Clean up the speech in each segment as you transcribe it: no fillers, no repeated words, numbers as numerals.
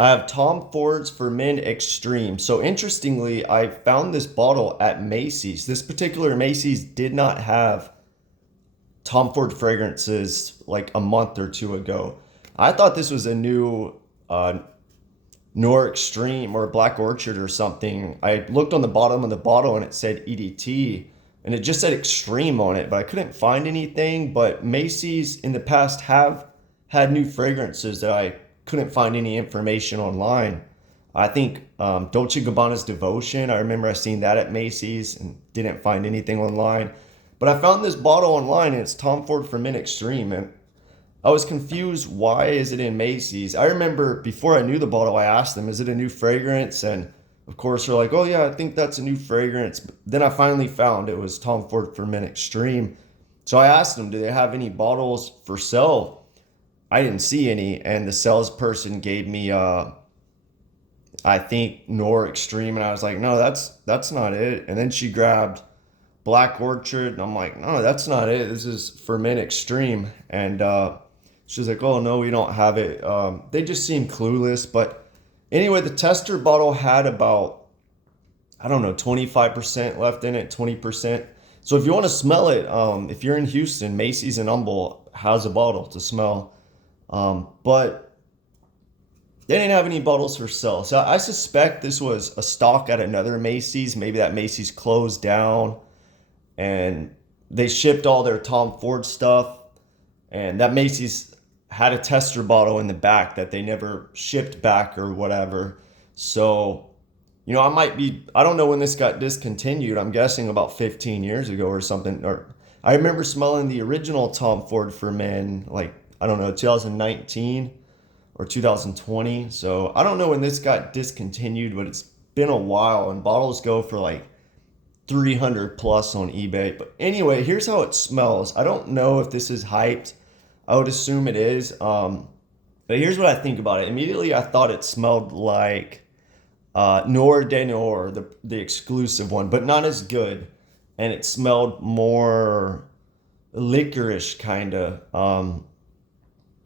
I have Tom Ford's for Men Extreme. So interestingly, I found this bottle at Macy's. This particular Macy's did not have Tom Ford fragrances like a month or two ago. I thought this was a new Nor Extreme or Black Orchard or something. I looked on the bottom of the bottle and it said EDT and it just said Extreme on it, but I couldn't find anything. But Macy's in the past have had new fragrances that I couldn't find any information online. I think Dolce Gabbana's Devotion, I remember I seen that at Macy's and didn't find anything online. But I found this bottle online and it's Tom Ford for Men Extreme. And I was confused. Why is it in Macy's? I remember before I knew the bottle, I asked them, is it a new fragrance? And of course, they're like, oh, yeah, I think that's a new fragrance. But then I finally found it was Tom Ford for Men Extreme. So I asked them, do they have any bottles for sale? I didn't see any. And the salesperson gave me, I think, Nor Extreme. And I was like, no, that's not it. And then she grabbed Black Orchard. And I'm like, no, that's not it. This is for Men Extreme. And she was like, oh, no, we don't have it. They just seem clueless. But anyway, the tester bottle had about, I don't know, 25% left in it, 20%. So if you want to smell it, if you're in Houston, Macy's and Humble has a bottle to smell. But they didn't have any bottles for sale. So I suspect this was a stock at another Macy's. Maybe that Macy's closed down and they shipped all their Tom Ford stuff. And that Macy's had a tester bottle in the back that they never shipped back or whatever. So, I don't know when this got discontinued. I'm guessing about 15 years ago or something. Or I remember smelling the original Tom Ford for Men, like, I don't know, 2019 or 2020. So I don't know when this got discontinued, but it's been a while and bottles go for like 300 plus on eBay. But anyway, here's how it smells. I don't know if this is hyped. I would assume it is. But here's what I think about it. Immediately, I thought it smelled like Noir de Noir, the exclusive one, but not as good. And it smelled more licorice, kind of.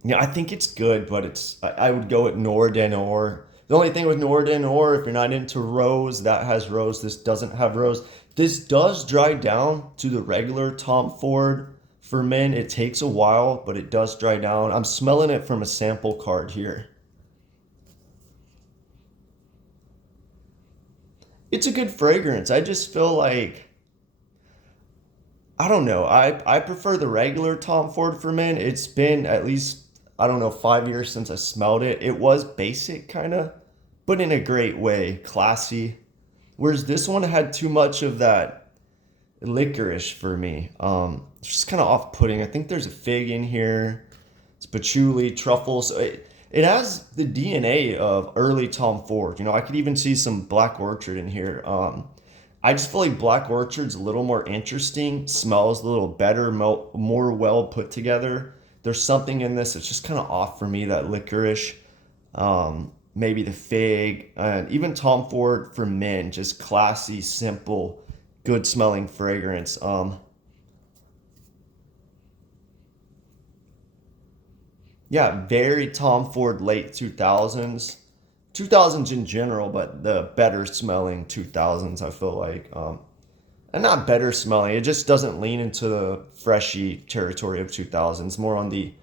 Yeah, I think it's good, but I would go with Noir de Noir. The only thing with Noir de Noir, if you're not into rose, that has rose. This doesn't have rose. This does dry down to the regular Tom Ford for Men. It takes a while, but it does dry down. I'm smelling it from a sample card here. It's a good fragrance. I just feel like, I don't know. I prefer the regular Tom Ford for Men. It's been at least, I don't know, 5 years since I smelled it. It was basic, kind of, but in a great way, classy. Whereas this one had too much of that licorice for me. It's just kind of off-putting. I think there's a fig in here. It's patchouli, truffles. It has the DNA of early Tom Ford. I could even see some Black Orchard in here. I just feel like Black Orchard's a little more interesting, smells a little better, more well put together. There's something in this that's just kind of off for me, that licorice, maybe the fig, and even Tom Ford for Men, just classy, simple, good smelling fragrance. Yeah, very Tom Ford late 2000s. 2000s in general, but the better smelling 2000s, I feel like. And not better smelling, it just doesn't lean into the freshy territory of 2000s, more on the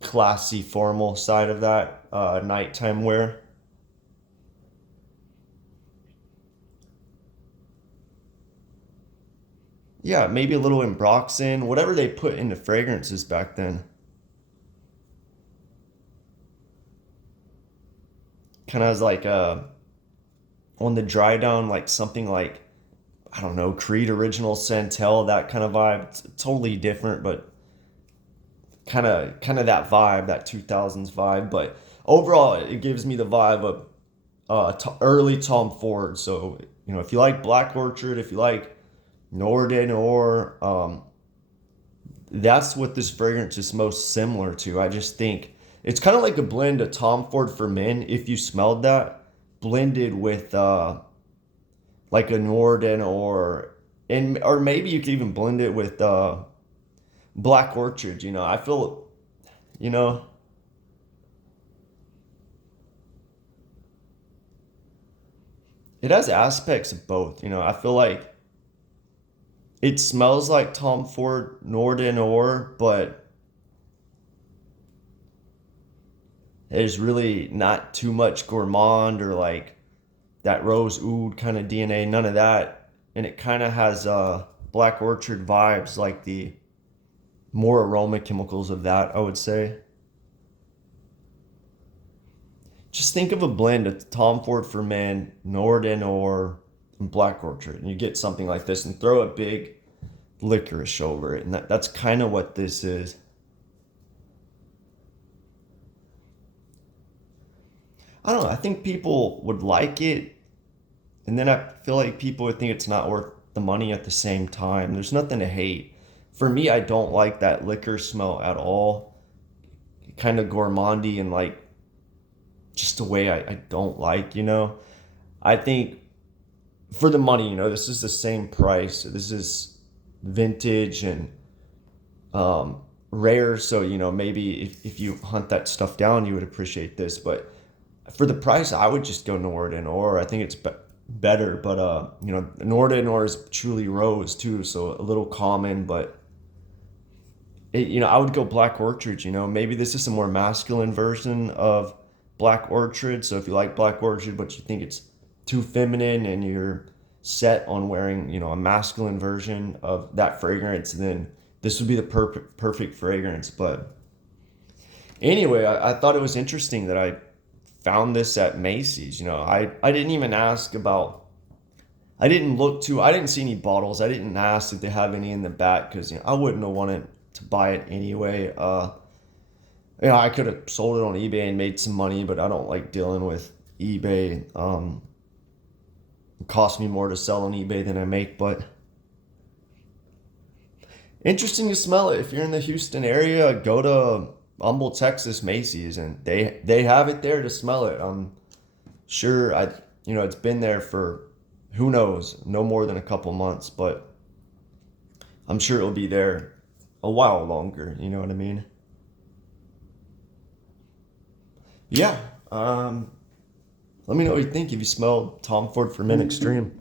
classy, formal side of that nighttime wear. Yeah, maybe a little Ambroxan, whatever they put into fragrances back then. Kind of has like on the dry down, like something like, I don't know, Creed Original Santel, that kind of vibe. It's totally different, but kind of that vibe, that 2000s vibe. But overall, it gives me the vibe of early Tom Ford. So, if you like Black Orchard, if you like Noir de Noir, that's what this fragrance is most similar to. I just think it's kind of like a blend of Tom Ford for Men, if you smelled that, blended with like a Noir de Noir, and or maybe you could even blend it with Black Orchard. I feel, you know, it has aspects of both. You know, I feel like it smells like Tom Ford Norden Or, but there's really not too much gourmand or like that rose oud kind of DNA, none of that. And it kind of has Black Orchard vibes, like the more aroma chemicals of that, I would say. Just think of a blend of Tom Ford for Men, Norden or Black Orchard, and you get something like this, and throw a big licorice over it. And that's kind of what this is. I don't know. I think people would like it, and then I feel like people would think it's not worth the money at the same time. There's nothing to hate. For me, I don't like that liquor smell at all. Kind of gourmandy and like just a way I don't like, you know? I think for the money, you know, this is the same price. This is vintage and rare. So, you know, maybe if you hunt that stuff down, you would appreciate this. But for the price, I would just go Norden Or. I think it's better. But, you know, Norden Or is truly rose too. So a little common, but you know, I would go Black Orchard. You know, maybe this is a more masculine version of Black Orchard. So if you like Black Orchard, but you think it's too feminine and you're set on wearing, you know, a masculine version of that fragrance, then this would be the perfect fragrance. But anyway, I thought it was interesting that I found this at Macy's. You know, I didn't even ask about. I didn't see any bottles. I didn't ask if they have any in the back because, you know, I wouldn't have wanted to buy it anyway. You know, I could have sold it on eBay and made some money, but I don't like dealing with eBay. It costs me more to sell on eBay than I make, but interesting to smell it. If you're in the Houston area, go to Humble, Texas Macy's, and they have it there to smell it. I'm sure you know, it's been there for who knows, no more than a couple months, but I'm sure it'll be there a while longer. You know what I mean? Yeah. Let me know what you think if you smell Tom Ford for Men Extreme.